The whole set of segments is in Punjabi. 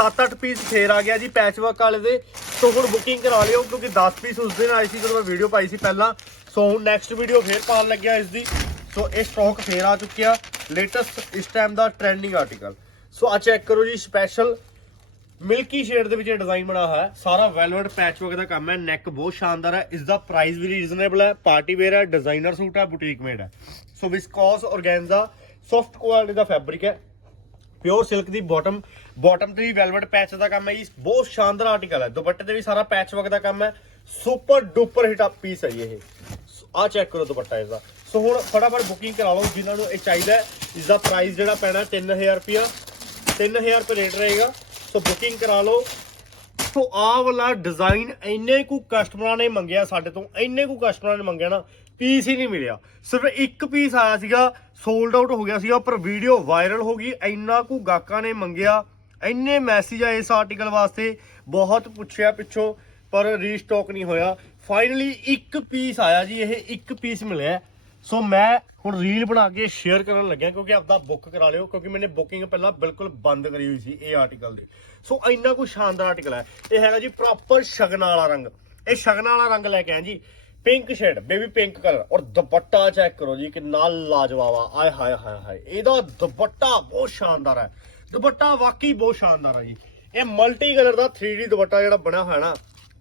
7-8 ਪੀਸ ਫੇਰ ਆ ਗਿਆ ਜੀ ਪੈਚ ਵਰਕ ਵਾਲੇ ਦੇ। ਸੋ ਹੁਣ ਬੁਕਿੰਗ ਕਰਾ ਲਿਓ, ਕਿਉਂਕਿ 10 ਪੀਸ ਉਸ ਦਿਨ ਆਏ ਸੀ ਜਦੋਂ ਮੈਂ ਵੀਡੀਓ ਪਾਈ ਸੀ ਪਹਿਲਾਂ। ਸੋ ਹੁਣ ਨੈਕਸਟ ਵੀਡੀਓ ਫੇਰ ਪਾਉਣ ਲੱਗਿਆ ਇਸ ਦੀ। ਸੋ ਇਹ ਸਟਾਕ ਫੇਰ ਆ ਚੁੱਕਿਆ। ਲੇਟੈਸਟ ਇਸ ਟਾਈਮ ਦਾ ਟ੍ਰੈਂਡਿੰਗ ਆਰਟੀਕਲ ਸੋ ਆ ਚੈੱਕ ਕਰੋ ਜੀ ਸਪੈਸ਼ਲ ਮਿਲਕੀ ਸ਼ੇਡ ਦੇ ਵਿੱਚ ਇਹ ਡਿਜ਼ਾਈਨ ਬਣਾ ਹੋਇਆ। ਹੈ ਸਾਰਾ ਵੈਲਵਟ ਪੈਚਵਰਕ ਦਾ ਕੰਮ ਹੈ ਨੈਕ ਬਹੁਤ ਸ਼ਾਨਦਾਰ ਹੈ। ਇਸ ਦਾ ਪ੍ਰਾਈਸ ਵੀ ਰੀਜ਼ਨੇਬਲ ਹੈ। ਪਾਰਟੀ ਵੇਅਰ ਹੈ ਡਿਜ਼ਾਈਨਰ ਸੂਟ ਹੈ ਬੁਟੀਕ ਮੇਡ ਹੈ। So viscose organza soft quality ਦਾ ਫੈਬਰਿਕ ਹੈ। ਪਿਓਰ ਸਿਲਕ ਦੀ ਬਾਟਮ ਬਾਟਮ ਤੇ ਵੀ ਵੈਲਵਟ ਪੈਚ ਦਾ ਕੰਮ ਹੈ ਜੀ। ਬਹੁਤ ਸ਼ਾਨਦਾਰ ਆਰਟੀਕਲ ਹੈ। ਦੁਪੱਟੇ ਤੇ ਵੀ ਸਾਰਾ ਪੈਚ ਵਰਕ ਦਾ ਕੰਮ ਹੈ। Super duper hit up piece ਹੈ ਜੀ ਇਹ। ਆ ਚੈੱਕ ਕਰੋ ਦੁਪੱਟਾ ਇਹਦਾ ਸੋ ਹੁਣ ਫਟਾਫਟ ਬੁਕਿੰਗ ਕਰਾ ਲਓ। ਜਿਨ੍ਹਾਂ ਨੂੰ ਇਹ ਚਾਹੀਦਾ ਹੈ ਇਸ ਦਾ ਪ੍ਰਾਈਸ ਜਿਹੜਾ ਪੈਣਾ 3000 ਰੁਪਿਆ 3000 ਰੁਪਏ ਰੇਟ ਰਹੇਗਾ। ਸੋ ਬੁਕਿੰਗ ਕਰਾ ਲਓ। ਸੋ ਆਹ ਵਾਲਾ ਡਿਜ਼ਾਈਨ ਇੰਨੇ ਕੁ ਕਸਟਮਰਾਂ ਨੇ ਮੰਗਿਆ ਸਾਡੇ ਤੋਂ, ਇੰਨੇ ਕੁ ਕਸਟਮਰਾਂ ਨੇ ਮੰਗਿਆ ਨਾ ਪੀਸ ਹੀ ਨਹੀਂ ਮਿਲਿਆ। ਸਿਰਫ ਇੱਕ ਪੀਸ ਆਇਆ ਸੀਗਾ ਸੋਲਡ ਆਊਟ ਹੋ ਗਿਆ ਸੀਗਾ, ਪਰ ਵੀਡੀਓ ਵਾਇਰਲ ਹੋ ਗਈ, ਇੰਨਾ ਕੁ ਗਾਕਾਂ ਨੇ ਮੰਗਿਆ, ਇੰਨੇ ਮੈਸੇਜ ਆਏ ਇਸ ਆਰਟੀਕਲ ਵਾਸਤੇ, ਬਹੁਤ ਪੁੱਛਿਆ ਪਿੱਛੋਂ, ਪਰ ਰੀਸਟਾਕ ਨਹੀਂ ਹੋਇਆ। ਫਾਈਨਲੀ ਇੱਕ ਪੀਸ ਆਇਆ ਜੀ, ਇਹ ਇੱਕ ਪੀਸ ਮਿਲਿਆ। ਸੋ ਮੈਂ ਹੁਣ ਰੀਲ ਬਣਾ ਕੇ ਸ਼ੇਅਰ ਕਰਨ ਲੱਗਿਆ ਕਿਉਂਕਿ ਆਪਦਾ ਬੁੱਕ ਕਰਾ ਲਿਓ, ਕਿਉਂਕਿ ਮੈਨੇ ਬੁਕਿੰਗ ਪਹਿਲਾਂ ਬਿਲਕੁਲ ਬੰਦ ਕਰੀ ਹੋਈ ਸੀ ਇਹ ਆਰਟੀਕਲ ਦੀ। ਸੋ ਇੰਨਾ ਕੁ ਸ਼ਾਨਦਾਰ ਆਰਟੀਕਲ ਹੈ। ਇਹ ਹੈਗਾ ਜੀ ਪ੍ਰੋਪਰ ਸ਼ਗਨ ਵਾਲਾ ਰੰਗ। ਇਹ ਸ਼ਗਨ ਵਾਲਾ ਰੰਗ ਲੈ ਕੇ ਆਏ ਜੀ। Pink shade baby pink colour ਔਰ ਦੁਪੱਟਾ ਚੈੱਕ ਕਰੋ ਜੀ ਕਿ ਨਾਲ ਲਾਜਵਾਬ ਆ। ਆਏ ਹਾਏ ਹਾਏ ਹਾਏ। ਇਹਦਾ ਦੁਪੱਟਾ ਬਹੁਤ ਸ਼ਾਨਦਾਰ ਹੈ। ਦੁਪੱਟਾ ਵਾਕਈ ਬਹੁਤ ਸ਼ਾਨਦਾਰ ਹੈ ਜੀ। ਇਹ ਮਲਟੀ ਕਲਰ ਦਾ 3D ਦੁਪੱਟਾ ਜਿਹੜਾ ਬਣਿਆ ਹੋਇਆ ਨਾ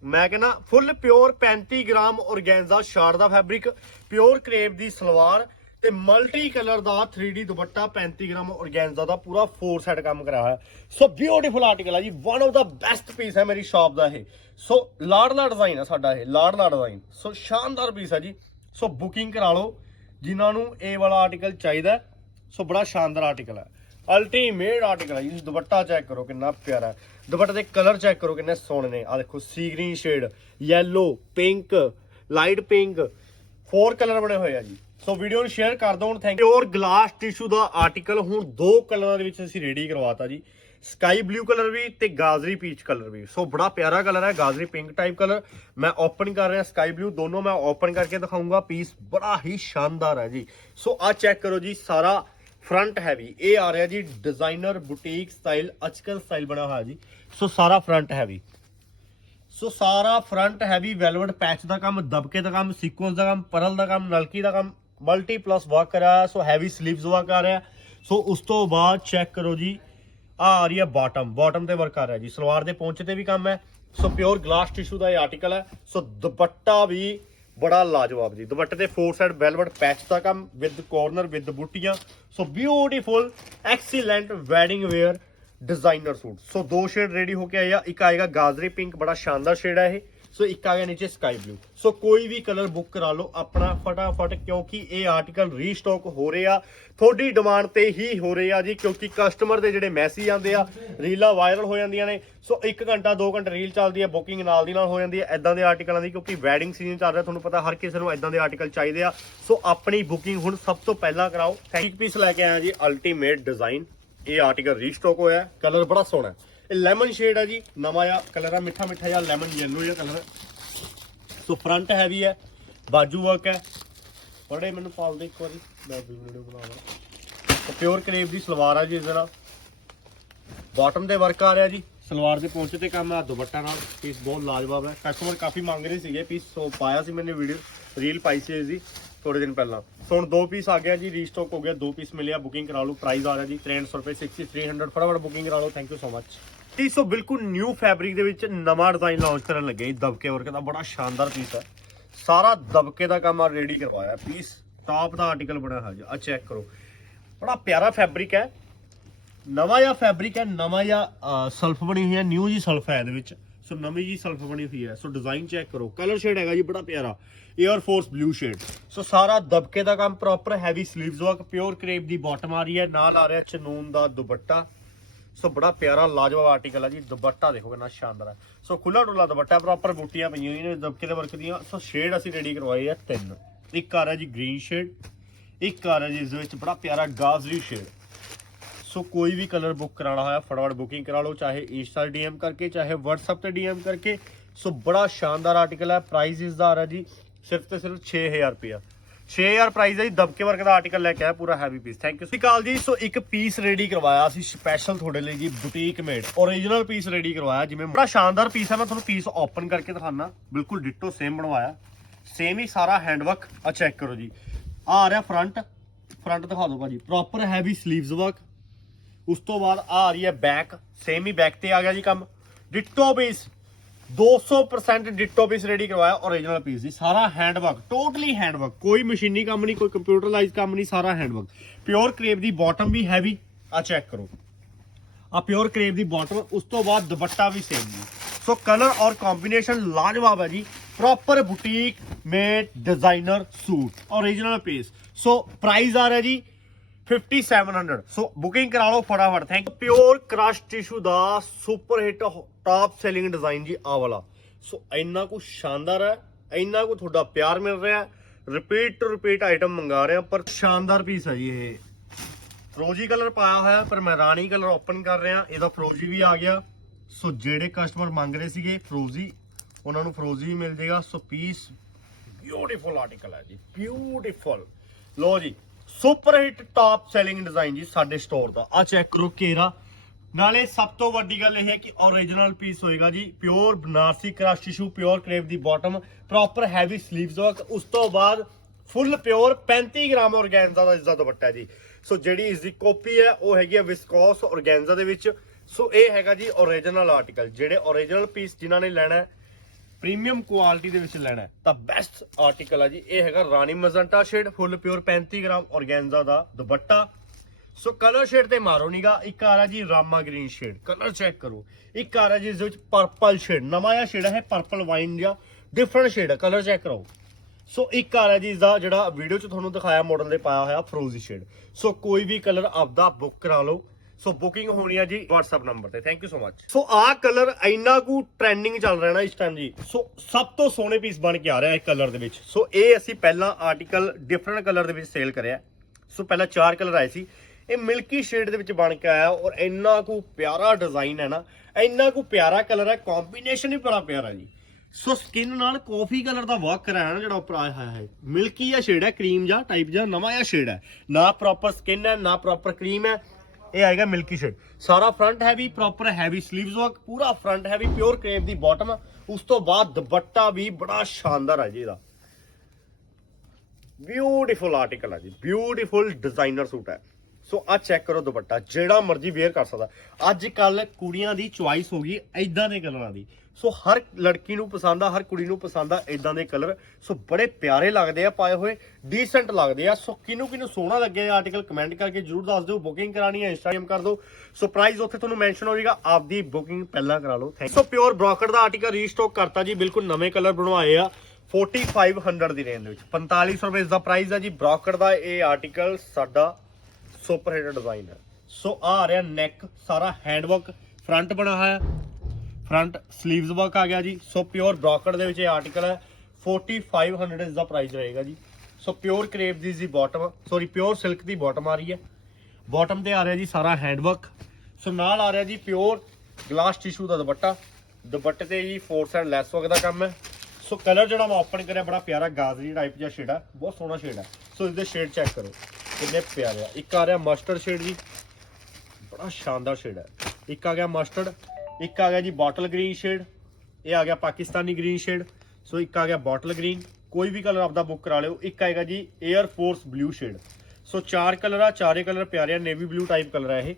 ਮੈਂ ਕਹਿੰਦਾ full pure 35 gram organza short ਦਾ ਫੈਬਰਿਕ, ਪਿਓਰ ਕਰੇਪ ਦੀ ਸਲਵਾਰ ਤੇ ਮਲਟੀ ਕਲਰ ਦਾ 3D ਦੁਪੱਟਾ 35 ਗ੍ਰਾਮ ਔਰਗੈਂਜ਼ਾ ਦਾ ਪੂਰਾ 4 ਸੈਟ ਕੰਮ ਕਰਾਇਆ ਹੋਇਆ। ਸੋ ਬਿਊਟੀਫੁਲ ਆਰਟੀਕਲ ਆ ਜੀ one of the best piece ਹੈ ਮੇਰੀ ਸ਼ਾਪ ਦਾ ਇਹ। ਸੋ ਲਾਡਲਾ ਡਿਜ਼ਾਈਨ ਹੈ ਸਾਡਾ ਇਹ, ਲਾਡਲਾ ਡਿਜ਼ਾਈਨ ਸੋ ਸ਼ਾਨਦਾਰ ਪੀਸ ਹੈ ਜੀ। ਸੋ ਬੁਕਿੰਗ ਕਰਾ ਲਓ, ਜਿਨ੍ਹਾਂ ਨੂੰ ਇਹ ਵਾਲਾ ਆਰਟੀਕਲ ਚਾਹੀਦਾ ਸੋ ਬੜਾ ਸ਼ਾਨਦਾਰ ਆਰਟੀਕਲ ਹੈ ਅਲਟੀਮੇਟ ਆਰਟੀਕਲ ਹੈ ਜੀ ਦੁਪੱਟਾ ਚੈੱਕ ਕਰੋ ਕਿੰਨਾ ਪਿਆਰਾ ਹੈ। ਦੁਪੱਟੇ ਦੇ ਕਲਰ ਚੈੱਕ ਕਰੋ ਕਿੰਨੇ ਸੋਹਣੇ ਨੇ। ਆ ਦੇਖੋ sea green shade yellow pink light pink four colour ਬਣੇ ਹੋਏ ਆ ਜੀ। ਸੋ ਵੀਡੀਓ ਨੂੰ ਸ਼ੇਅਰ ਕਰ ਦਿਓ, ਹੁਣ ਥੈਂਕ ਯੂ ਔਰ ਗਲਾਸ ਟਿਸ਼ੂ ਦਾ ਆਰਟੀਕਲ ਹੁਣ ਦੋ ਕਲਰਾਂ ਦੇ ਵਿੱਚ ਅਸੀਂ ਰੈਡੀ ਕਰਵਾਤਾ ਜੀ। ਸਕਾਈ ਬਲੂ ਕਲਰ ਵੀ ਤੇ ਗਾਜ਼ਰੀ ਪੀਚ ਕਲਰ ਵੀ। ਸੋ ਬੜਾ ਪਿਆਰਾ ਕਲਰ ਹੈ ਗਾਜ਼ਰੀ ਪਿੰਕ ਟਾਈਪ ਕਲਰ ਮੈਂ ਓਪਨ ਕਰ ਰਿਹਾ ਸਕਾਈ ਬਲੂ ਦੋਨੋਂ ਮੈਂ ਓਪਨ ਕਰਕੇ ਦਿਖਾਉਂਗਾ ਪੀਸ ਬੜਾ ਹੀ ਸ਼ਾਨਦਾਰ ਹੈ ਜੀ। ਸੋ ਆ ਚੈੱਕ ਕਰੋ ਜੀ, ਸਾਰਾ ਫਰੰਟ ਹੈਵੀ ਇਹ ਆ ਰਿਹਾ ਜੀ ਡਿਜ਼ਾਈਨਰ ਬੁਟੀਕ ਸਟਾਈਲ ਅਚਕਲ ਸਟਾਈਲ ਬਣਾ ਹੋਇਆ ਜੀ। ਸੋ ਸਾਰਾ ਫਰੰਟ ਹੈਵੀ ਸੋ ਸਾਰਾ ਫਰੰਟ ਹੈਵੀ ਵੈਲਵਟ ਪੈਚ ਦਾ ਕੰਮ, ਦਬਕੇ ਦਾ ਕੰਮ ਸੀਕੁਐਂਸ ਦਾ ਕੰਮ, ਪਰਲ ਦਾ ਕੰਮ, ਨਲਕੀ ਦਾ ਕੰਮ ਮਲਟੀ ਪਲੱਸ ਵਰਕ ਕਰਾ ਸੋ ਹੈਵੀ ਸਲੀਵਸ ਵਰਕ ਆ ਰਿਹਾ। ਸੋ ਉਸ ਤੋਂ ਬਾਅਦ ਚੈੱਕ ਕਰੋ ਜੀ, ਆ ਆ ਰਹੀ ਹੈ ਬਾਟਮ ਬਾਟਮ ਤੇ ਵਰਕ ਆ ਰਿਹਾ ਜੀ। ਸਲਵਾਰ ਦੇ ਪਹੁੰਚੇ ਤੇ ਵੀ ਕੰਮ ਹੈ। ਸੋ ਪਿਓਰ ਗਲਾਸ ਟਿਸ਼ੂ ਦਾ ਇਹ ਆਰਟੀਕਲ ਹੈ। ਸੋ ਦੁਪੱਟਾ ਵੀ ਬੜਾ ਲਾਜਵਾਬ ਜੀ। ਦੁਪੱਟੇ ਤੇ ਫੋਰ ਸਾਈਡ ਵੈਲਵਟ ਪੈਚ ਦਾ ਕੰਮ ਵਿਦ ਕਾਰਨਰ ਵਿਦ ਬੂਟੀਆਂ। So beautiful excellent wedding wear designer suit so ਦੋ ਸ਼ੇਡ ਰੈਡੀ ਹੋ ਕੇ ਆਏ ਆ। ਇੱਕ ਆਏਗਾ ਗਾਜਰੀ ਪਿੰਕ ਬੜਾ ਸ਼ਾਨਦਾਰ ਸ਼ੇਡ ਹੈ ਇਹ। ਸੋ ਇੱਕ ਆ ਗਿਆ ਨੀਚੇ ਸਕਾਈ ਬਲੂ ਸੋ ਕੋਈ ਵੀ ਕਲਰ ਬੁੱਕ ਕਰਾ ਲਓ ਆਪਣਾ ਫਟਾਫਟ, ਕਿਉਂਕਿ ਇਹ ਆਰਟੀਕਲ ਰੀਸਟਾਕ ਹੋ ਰਹੇ ਆ। ਤੁਹਾਡੀ ਡਿਮਾਂਡ ਤੇ ਹੀ ਹੋ ਰਹੇ ਆ ਜੀ, ਕਿਉਂਕਿ ਕਸਟਮਰ ਦੇ ਜਿਹੜੇ ਮੈਸੇਜ ਆਉਂਦੇ ਆ, ਰੀਲਾਂ ਵਾਇਰਲ ਹੋ ਜਾਂਦੀਆਂ ਨੇ। ਸੋ 1 ਘੰਟਾ 2 ਘੰਟੇ ਰੀਲ ਚੱਲਦੀ ਹੈ ਬੁਕਿੰਗ ਨਾਲ ਦੀ ਨਾਲ ਹੋ ਜਾਂਦੀ ਹੈ ਐਦਾਂ ਦੇ ਆਰਟੀਕਲਾਂ ਦੀ, ਕਿਉਂਕਿ ਵੈਡਿੰਗ ਸੀਜ਼ਨ ਚੱਲ ਰਿਹਾ, ਤੁਹਾਨੂੰ ਪਤਾ ਹਰ ਕਿਸੇ ਨੂੰ ਐਦਾਂ ਦੇ ਆਰਟੀਕਲ ਚਾਹੀਦੇ ਆ। ਸੋ ਆਪਣੀ ਬੁਕਿੰਗ ਹੁਣ ਸਭ ਤੋਂ ਪਹਿਲਾਂ ਕਰਾਓ। ਥੈਂਕ ਪੀਸ ਲੈ ਕੇ ਆਇਆ ਜੀ ਅਲਟੀਮੇਟ ਡਿਜ਼ਾਈਨ ਇਹ ਆਰਟੀਕਲ ਰੀਸਟਾਕ ਹੋਇਆ ਕਲਰ ਬੜਾ ਸੋਹਣਾ ਇਹ ਲੈਮਨ ਸ਼ੇਡ ਆ ਜੀ। ਨਵਾਂ ਜਿਹਾ ਕਲਰ ਆ, ਮਿੱਠਾ ਮਿੱਠਾ ਜਿਹਾ ਲੈਮਨ ਯੈਲੋ ਜਿਹਾ ਕਲਰ ਸੋ ਫਰੰਟ ਹੈਵੀ ਹੈ ਬਾਜੂ ਵਰਕ ਹੈ ਬੜੇ ਮੈਨੂੰ ਪਾਲ ਦੇ ਇੱਕ ਵਾਰੀ। ਮੈਂ ਵੀਡੀਓ ਬਣਾਵਾਂ। ਸੋ ਪਿਓਰ ਕਰੇਬ ਦੀ ਸਲਵਾਰ ਆ ਜੀ ਇਸ ਤਰ੍ਹਾਂ ਬਾਟਮ ਤੇ ਵਰਕ ਆ ਰਿਹਾ ਜੀ। ਸਲਵਾਰ ਦੇ ਪਹੁੰਚੇ ਤੇ ਕੰਮ ਆ, ਦੁਪੱਟਾ ਨਾਲ ਪੀਸ ਬਹੁਤ ਲਾਜਵਾਬ ਹੈ। ਕਸਟਮਰ ਕਾਫੀ ਮੰਗ ਰਹੇ ਸੀਗੇ ਪੀਸ ਸੋ ਪਾਇਆ ਸੀ ਮੈंने ਵੀਡੀਓ ਰੀਲ ਪਾਈ ਸੀ ਇਸ ਥੋੜੇ ਦਿਨ ਪਹਿਲਾਂ। ਸੋ ਹੁਣ ਦੋ ਪੀਸ ਆ ਗਿਆ ਜੀ ਰੀਸਟਾਕ ਹੋ ਗਿਆ, ਦੋ ਪੀਸ ਮਿਲਿਆ ਬੁਕਿੰਗ ਕਰਾ ਲਓ ਪ੍ਰਾਈਸ ਆ ਰਿਹਾ ਜੀ 300 ਰੁਪਏ 6300 ਫਟਾਫਟ ਬੁਕਿੰਗ ਕਰਾ ਲਓ ਥੈਂਕ ਯੂ ਸੋ ਮਚ ਟੀ ਸੋ ਬਿਲਕੁਲ ਨਿਊ ਫੈਬਰਿਕ ਦੇ ਵਿੱਚ ਨਵਾਂ ਡਿਜ਼ਾਈਨ ਲਾਂਚ ਕਰਨ ਲੱਗੇ ਜੀ, ਦਬਕੇ ਵਰਕ ਦਾ ਬੜਾ ਸ਼ਾਨਦਾਰ ਪੀਸ ਹੈ ਸਾਰਾ ਦਬਕੇ ਦਾ ਕੰਮ ਆ ਰੈਡੀ ਕਰਵਾਇਆ। ਪੀਸ ਟਾਪ ਦਾ ਆਰਟੀਕਲ ਬਣਿਆ ਹੋਇਆ ਜੀ ਆ ਚੈੱਕ ਕਰੋ। ਬੜਾ ਪਿਆਰਾ ਫੈਬਰਿਕ ਹੈ। ਨਵਾਂ ਜਿਹਾ ਫੈਬਰਿਕ ਹੈ, ਨਵਾਂ ਜਿਹਾ ਸਲਫ ਬਣੀ ਹੋਈ ਹੈ ਨਿਊ ਜੀ ਸਲਫ ਹੈ ਇਹਦੇ ਵਿੱਚ। ਸੋ ਨਵੀਂ ਜੀ ਸਲਫ ਬਣੀ ਹੋਈ ਹੈ। ਸੋ ਡਿਜ਼ਾਈਨ ਚੈੱਕ ਕਰੋ। ਕਲਰ ਸ਼ੇਡ ਹੈਗਾ ਜੀ, ਬੜਾ ਪਿਆਰਾ। Air force blue shade so ਸਾਰਾ ਦਬਕੇ ਦਾ ਕੰਮ proper heavy sleeves work pure crepe ਦੀ ਬਾਟਮ ਆ ਰਹੀ ਹੈ। ਨਾਲ ਆ ਰਿਹਾ ਚਨੂਨ ਦਾ ਦੁਪੱਟਾ। ਸੋ ਬੜਾ ਪਿਆਰਾ, ਲਾਜਵਾਬ ਆਰਟੀਕਲ ਹੈ ਜੀ। ਦੁਪੱਟਾ ਦੇਖੋ ਕਿੰਨਾ ਸ਼ਾਨਦਾਰ ਹੈ। ਸੋ ਖੁੱਲਾ ਡੁੱਲਾ ਦੁਪੱਟਾ ਪ੍ਰੋਪਰ ਬੂਟੀਆਂ ਪਈਆਂ ਹੋਈਆਂ ਨੇ ਦਬਕੇ ਦੇ ਵਰਕ ਦੀਆਂ। ਸੋ ਸ਼ੇਡ ਅਸੀਂ ਰੈਡੀ ਕਰਵਾਏ ਆ ਤਿੰਨ। ਇੱਕ ਆ ਰਿਹਾ ਜੀ ਗ੍ਰੀਨ ਸ਼ੇਡ ਇੱਕ ਆ ਰਿਹਾ ਜੀ ਇਸ ਵਿੱਚ ਬੜਾ ਪਿਆਰਾ ਗਾਜ਼ਰੀ ਸ਼ੇਡ ਸੋ ਕੋਈ ਵੀ ਕਲਰ ਬੁੱਕ ਕਰਾਉਣਾ ਹੋਇਆ, ਫਟਾਫਟ ਬੁਕਿੰਗ ਕਰਾ ਲਓ, ਚਾਹੇ ਇੰਸਟਾ ਡੀਐਮ ਕਰਕੇ, ਚਾਹੇ WhatsApp ਤੇ ਡੀਐਮ ਕਰਕੇ। ਸੋ ਬੜਾ ਸ਼ਾਨਦਾਰ ਆਰਟੀਕਲ ਹੈ ਪ੍ਰਾਈਸ ਇਸ ਦਾ ਆ ਰਿਹਾ ਜੀ, ਸਿਰਫ ਤੇ ਸਿਰਫ 6000 ਰੁਪਿਆ 6000 ਪ੍ਰਾਈਸ ਹੈ ਜੀ, ਦਬਕੇ ਵਰਗ ਦਾ ਆਰਟੀਕਲ ਲੈ ਕੇ ਆਇਆ, ਪੂਰਾ ਹੈਵੀ ਪੀਸ ਥੈਂਕ ਯੂ ਸਤਿ ਸ਼੍ਰੀ ਅਕਾਲ ਜੀ, ਸੋ ਇੱਕ ਪੀਸ ਰੈਡੀ ਕਰਵਾਇਆ, ਅਸੀਂ ਸਪੈਸ਼ਲ ਤੁਹਾਡੇ ਲਈ ਜੀ boutique made original piece ready ਕਰਵਾਇਆ, ਜਿਵੇਂ ਬੜਾ ਸ਼ਾਨਦਾਰ ਪੀਸ ਹੈ, ਮੈਂ ਤੁਹਾਨੂੰ ਪੀਸ ਓਪਨ ਕਰਕੇ ਦਿਖਾਣਾ ਬਿਲਕੁਲ ਡਿਟੋ ਸੇਮ ਬਣਵਾਇਆ। ਸੇਮ ਹੀ ਸਾਰਾ ਹੈਂਡਵਰਕ ਆ ਚੈੱਕ ਕਰੋ ਜੀ। ਆ ਆ ਰਿਹਾ ਫਰੰਟ ਫਰੰਟ ਦਿਖਾ ਦਿਓ ਭਾਜੀ। ਪ੍ਰੋਪਰ ਹੈਵੀ ਸਲੀਵਸ ਵਰਕ ਉਸ ਤੋਂ ਬਾਅਦ ਆ ਆ ਰਹੀ ਹੈ ਬੈਕ ਸੇਮ ਹੀ ਬੈਕ ਤੇ ਆ ਗਿਆ ਜੀ ਕੰਮ। Ditto piece 200% ditto piece ready ਕਰਵਾਇਆ ਓਰੀਜਨਲ ਪੀਸ ਜੀ। ਸਾਰਾ ਹੈਂਡਵਰਕ ਟੋਟਲੀ ਹੈਂਡਵਰਕ ਕੋਈ ਮਸ਼ੀਨੀ ਕੰਮ ਨਹੀਂ, ਕੋਈ ਕੰਪਿਊਟਰਲਾਈਜ਼ ਕੰਮ ਨਹੀਂ, ਸਾਰਾ ਹੈਂਡਵਰਕ ਪਿਓਰ ਕਰੇਪ ਦੀ ਬਾਟਮ ਵੀ ਹੈਵੀ ਆ ਚੈੱਕ ਕਰੋ। ਆ ਪਿਓਰ ਕਰੇਪ ਦੀ ਬਾਟਮ ਉਸ ਤੋਂ ਬਾਅਦ ਦੁਪੱਟਾ ਵੀ ਸੇਮ ਜੀ। ਸੋ ਕਲਰ ਔਰ ਕੰਬੀਨੇਸ਼ਨ ਲਾਜਵਾਬ ਹੈ ਜੀ। Proper boutique made designer suit original piece so price ਆ ਰਿਹਾ ਜੀ 5700 ਸੋ ਬੁਕਿੰਗ ਕਰਾ ਲਓ ਫਟਾਫਟ ਥੈਂਕ ਪਿਓਰ ਕ੍ਰਸ਼ ਟਿਸ਼ੂ ਦਾ super hit top selling design ਜੀ ਆ ਵਾਲਾ। ਸੋ ਇੰਨਾ ਕੁ ਸ਼ਾਨਦਾਰ ਹੈ ਇੰਨਾ ਕੁ ਤੁਹਾਡਾ ਪਿਆਰ ਮਿਲ ਰਿਹਾ ਰਿਪੀਟ ਟੂ ਰਿਪੀਟ ਆਈਟਮ ਮੰਗਾ ਰਹੇ ਆ ਪਰ ਸ਼ਾਨਦਾਰ ਪੀਸ ਹੈ ਜੀ ਇਹ। ਫਰੋਜੀ ਕਲਰ ਪਾਇਆ ਹੋਇਆ ਪਰ ਮੈਂ ਰਾਣੀ ਕਲਰ ਓਪਨ ਕਰ ਰਿਹਾ ਇਹਦਾ ਫਰੋਜੀ ਵੀ ਆ ਗਿਆ। ਸੋ ਜਿਹੜੇ ਕਸਟਮਰ ਮੰਗ ਰਹੇ ਸੀਗੇ ਫਰੋਜੀ ਉਹਨਾਂ ਨੂੰ ਫਰੋਜੀ ਵੀ ਮਿਲ ਜਾਏਗਾ ਸੋ ਪੀਸ ਬਿਊਟੀਫੁਲ ਆਰਟੀਕਲ ਹੈ ਜੀ ਬਿਊਟੀਫੁਲ ਲੋ ਜੀ super hit top selling design ਜੀ ਸਾਡੇ ਸਟੋਰ ਦਾ। ਆ ਚੈੱਕ ਕਰੋ ਕੇਰਾ ਨਾਲੇ ਸਭ ਤੋਂ ਵੱਡੀ ਗੱਲ ਇਹ ਹੈ ਕਿ origignal ਪੀਸ ਹੋਏਗਾ ਜੀ। Pure Banarasi crush tissue pure crepe ਦੀ bottom proper heavy sleeves work ਉਸ ਤੋਂ ਬਾਅਦ ਫੁੱਲ ਪਿਓਰ 35 ਗ੍ਰਾਮ ਔਰਗੈਂਜ਼ਾ ਦਾ ਇਸਦਾ ਦੁਪੱਟਾ ਜੀ। ਸੋ ਜਿਹੜੀ ਇਸ ਦੀ ਕਾਪੀ ਹੈ, ਉਹ ਹੈਗੀ ਹੈ ਵਿਸਕੋਸ ਔਰਗੈਂਜ਼ਾ ਦੇ ਵਿੱਚ। ਸੋ ਇਹ ਹੈਗਾ ਜੀ origignal ਆਰਟੀਕਲ ਜਿਹੜੇ origignal ਪੀਸ ਜਿਨ੍ਹਾਂ ਨੇ ਲੈਣਾ ਹੈ ਪ੍ਰੀਮੀਅਮ ਕੁਆਲਿਟੀ ਦੇ ਵਿੱਚ ਲੈਣਾ ਤਾਂ ਬੈਸਟ ਆਰਟੀਕਲ ਹੈ ਜੀ, ਇਹ ਹੈਗਾ ਰਾਣੀ magenta shade full pure 35 gram organza ਦਾ ਦੁਪੱਟਾ। ਸੋ ਕਲਰ ਸ਼ੇਡ ਤੇ ਮਾਰੋ ਨੀਗਾ, ਇੱਕ ਆ ਰਿਹਾ ਜੀ ਰਾਮਾ ਗ੍ਰੀਨ ਸ਼ੇਡ ਕਲਰ ਚੈੱਕ ਕਰੋ। ਇੱਕ ਆ ਰਿਹਾ ਜੀ ਇਸ ਵਿੱਚ ਪਰਪਲ ਸ਼ੇਡ ਨਵਾਂ ਜਿਹਾ ਸ਼ੇਡ ਹੈ ਪਰਪਲ ਵਾਈਨ ਜਾਂ ਡਿਫਰੈਂਟ ਸ਼ੇਡ ਹੈ ਕਲਰ ਚੈੱਕ ਕਰੋ। ਸੋ ਇੱਕ ਆ ਰਿਹਾ ਜੀ ਇਸਦਾ ਜਿਹੜਾ ਵੀਡੀਓ ਚ ਤੁਹਾਨੂੰ ਦਿਖਾਇਆ ਮਾਡਲ ਦੇ ਪਾਇਆ ਹੋਇਆ ਫਰੋਜ਼ੀ ਸ਼ੇਡ ਸੋ ਕੋਈ ਵੀ ਕਲਰ ਆਪਦਾ ਬੁੱਕ ਕਰਾ ਲਓ। ਸੋ ਬੁਕਿੰਗ ਹੋਣੀ ਹੈ ਜੀ WhatsApp ਨੰਬਰ ਤੇ। Thank you so much so ਆਹ ਕਲਰ ਇੰਨਾ ਕੁ ਟ੍ਰੈਂਡਿੰਗ ਚੱਲ ਰਿਹਾ ਨਾ ਇਸ ਟਾਈਮ ਜੀ। ਸੋ ਸਭ ਤੋਂ ਸੋਹਣੇ ਪੀਸ ਬਣ ਕੇ ਆ ਰਿਹਾ ਇਹ ਕਲਰ ਦੇ ਵਿੱਚ। ਸੋ ਇਹ ਅਸੀਂ ਪਹਿਲਾਂ ਆਰਟੀਕਲ ਡਿਫਰੈਂਟ ਕਲਰ ਦੇ ਵਿੱਚ ਸੇਲ ਕਰਿਆ। ਸੋ ਪਹਿਲਾਂ ਚਾਰ ਕਲਰ ਆਏ ਸੀ। ਇਹ ਮਿਲਕੀ ਸ਼ੇਡ ਦੇ ਵਿੱਚ ਬਣ ਕੇ ਆਇਆ ਔਰ ਇੰਨਾ ਕੁ ਪਿਆਰਾ ਡਿਜ਼ਾਈਨ ਹੈ ਨਾ, ਇੰਨਾ ਕੁ ਪਿਆਰਾ ਕਲਰ ਹੈ ਕੰਬੀਨੇਸ਼ਨ ਹੀ ਬੜਾ ਪਿਆਰਾ ਜੀ। ਸੋ ਸਕਿਨ ਨਾਲ ਕਾਫੀ ਕਲਰ ਦਾ ਵਰਕ ਕਰਾਇਆ ਨਾ ਜਿਹੜਾ ਉੱਪਰ ਆਇਆ ਹੋਇਆ ਹੈ। ਮਿਲਕੀ ਜਾਂ ਸ਼ੇਡ ਹੈ ਕਰੀਮ ਜਾਂ ਟਾਈਪ ਜਾਂ ਨਵਾਂ ਜਾਂ ਸ਼ੇਡ ਹੈ। ਨਾ ਪ੍ਰੋਪਰ ਸਕਿਨ ਹੈ, ਨਾ ਪ੍ਰੋਪਰ ਕਰੀਮ ਹੈ। ਇਹ ਆਏਗਾ ਮਿਲਕੀ ਸ਼ੇਡ ਸਾਰਾ front heavy proper heavy sleeves work ਪੂਰਾ ਫਰੰਟ ਹੈਵੀ ਪਿਓਰ ਕਰੇਪ ਦੀ ਬਾਟਮ ਉਸ ਤੋਂ ਬਾਅਦ ਦੁਪੱਟਾ ਵੀ ਬੜਾ ਸ਼ਾਨਦਾਰ ਹੈ ਜੀ ਇਹਦਾ। ਬਿਊਟੀਫੁਲ ਆਰਟੀਕਲ ਹੈ ਜੀ। ਬਿਊਟੀਫੁਲ ਡਿਜ਼ਾਈਨਰ ਸੂਟ ਹੈ। ਸੋ ਆ ਚੈੱਕ ਕਰੋ ਦੁਪੱਟਾ, ਜਿਹੜਾ ਮਰਜ਼ੀ ਵੇਅਰ ਕਰ ਸਕਦਾ। ਅੱਜ ਕੱਲ ਕੁੜੀਆਂ ਦੀ ਚੁਆਇਸ ਹੋ ਗਈ ਐਦਾਂ ਦੇ ਕਲਰਾਂ ਦੀ। ਸੋ ਹਰ ਲੜਕੀ ਨੂੰ ਪਸੰਦ ਆ, ਹਰ ਕੁੜੀ ਨੂੰ ਪਸੰਦ ਆ ਐਦਾਂ ਦੇ ਕਲਰ ਸੋ ਬੜੇ ਪਿਆਰੇ ਲੱਗਦੇ ਆ, ਪਾਏ ਹੋਏ ਡੀਸੈਂਟ ਲੱਗਦੇ ਆ। ਸੋ ਕਿਨੂੰ ਕਿਨੂੰ ਸੋਹਣਾ ਲੱਗੇ ਆਰਟੀਕਲ ਕਮੈਂਟ ਕਰਕੇ ਜਰੂਰ ਦੱਸ ਦਿਓ। ਬੁਕਿੰਗ ਕਰਾਣੀ ਹੈ ਇੰਸਟਾਗ੍ਰam ਕਰ ਦਿਓ। ਸੋ ਪ੍ਰਾਈਸ ਉੱਥੇ ਤੁਹਾਨੂੰ ਮੈਂਸ਼ਨ ਹੋ ਜਾਏਗਾ। ਆਪਦੀ ਬੁਕਿੰਗ ਪਹਿਲਾਂ ਕਰਾ ਲਓ। ਥੈਂਕ ਸੋ ਪਿਓਰ ਬ੍ਰੋਕਰ ਦਾ ਆਰਟੀਕਲ ਰੀਸਟਾਕ ਕਰਤਾ ਜੀ। ਬਿਲਕੁਲ ਨਵੇਂ ਕਲਰ ਬਣਵਾਏ ਆ। 4500 ਦੀ ਰੇਂਜ ਦੇ ਵਿੱਚ। 4500 ਰੁਪਏ ਇਸ ਦਾ ਪ੍ਰਾਈਸ ਆ ਜੀ। ਬ੍ਰੋਕਰ ਦਾ ਇਹ ਆਰਟੀਕਲ ਸਾਡਾ ਸੁਪਰ ਹਿੱਟ ਡਿਜ਼ਾਈਨ ਹੈ। ਸੋ ਆ ਆ ਰਿਹਾ ਨੈਕ ਸਾਰਾ ਹੈਂਡਵਰਕ ਫਰੰਟ ਬਣਾ ਹੋਇਆ ਫਰੰਟ ਸਲੀਵਸ ਵਰਕ ਆ ਗਿਆ ਜੀ। ਸੋ ਪਿਓਰ ਬ੍ਰੋਕਰ ਦੇ ਵਿੱਚ ਇਹ ਆਰਟੀਕਲ ਹੈ। 4500 ਇਸ ਦਾ ਪ੍ਰਾਈਸ ਰਹੇਗਾ ਜੀ। ਸੋ ਪਿਓਰ ਕਰੇਪ ਦੀ ਜੀ ਬਾਟਮ ਸੌਰੀ ਪਿਓਰ ਸਿਲਕ ਦੀ ਬਾਟਮ ਆ ਰਹੀ ਹੈ। ਬਾਟਮ ਤੇ ਆ ਰਿਹਾ ਜੀ ਸਾਰਾ ਹੈਂਡਵਰਕ ਸੋ ਨਾਲ ਆ ਰਿਹਾ ਜੀ ਪਿਓਰ ਗਲਾਸ ਟਿਸ਼ੂ ਦਾ ਦੁਪੱਟਾ। ਦੁਪੱਟੇ ਤੇ ਜੀ ਫੋਰ ਸਾਈਡ ਲੈਸ ਵਰਕ ਦਾ ਕੰਮ ਹੈ। ਸੋ ਕਲਰ ਜਿਹੜਾ ਮੈਂ ਓਪਨ ਕਰਿਆ, ਬੜਾ ਪਿਆਰਾ ਗਾਜ਼ਰੀ ਟਾਈਪ ਜਿਹਾ ਸ਼ੇਡ ਹੈ ਬਹੁਤ ਸੋਹਣਾ ਸ਼ੇਡ ਹੈ ਸੋ ਇਸ ਦੇ ਸ਼ੇਡ ਚੈੱਕ ਕਰੋ। ਕਿੰਨੇ ਪਿਆਰੇ ਆ। ਇੱਕ ਆ ਰਿਹਾ ਮਸਟਰਡ ਸ਼ੇਡ ਜੀ। ਬੜਾ ਸ਼ਾਨਦਾਰ ਸ਼ੇਡ ਹੈ ਇੱਕ ਆ ਗਿਆ ਮਸਟਰਡ ਇੱਕ ਆ ਗਿਆ ਜੀ ਬੋਟਲ ਗ੍ਰੀਨ ਸ਼ੇਡ ਇਹ ਆ ਗਿਆ ਪਾਕਿਸਤਾਨੀ ਗ੍ਰੀਨ ਸ਼ੇਡ ਸੋ ਇੱਕ ਆ ਗਿਆ ਬੋਟਲ ਗ੍ਰੀਨ ਕੋਈ ਵੀ ਕਲਰ ਆਪਦਾ ਬੁੱਕ ਕਰਾ ਲਿਓ। ਇੱਕ ਆਏਗਾ ਜੀ air force blue shade so ਚਾਰ ਕਲਰ ਆ, ਚਾਰੇ ਕਲਰ ਪਿਆਰੇ ਆ ਨੇਵੀ ਬਲੂ ਟਾਈਪ ਕਲਰ ਆ ਇਹ।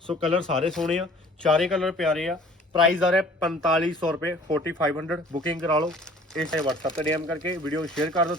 ਸੋ ਕਲਰ ਸਾਰੇ ਸੋਹਣੇ ਆ, ਚਾਰੇ ਕਲਰ ਪਿਆਰੇ ਆ। ਪ੍ਰਾਈਸ ਆ ਰਿਹਾ 4500 ਰੁਪਏ 4500 ਬੁਕਿੰਗ ਕਰਾ ਲਓ। ਇਸ ਤੇ WhatsApp ਤੇ DM ਕਰਕੇ ਵੀਡੀਓ ਸ਼ੇਅਰ ਕਰ ਦਿਓ।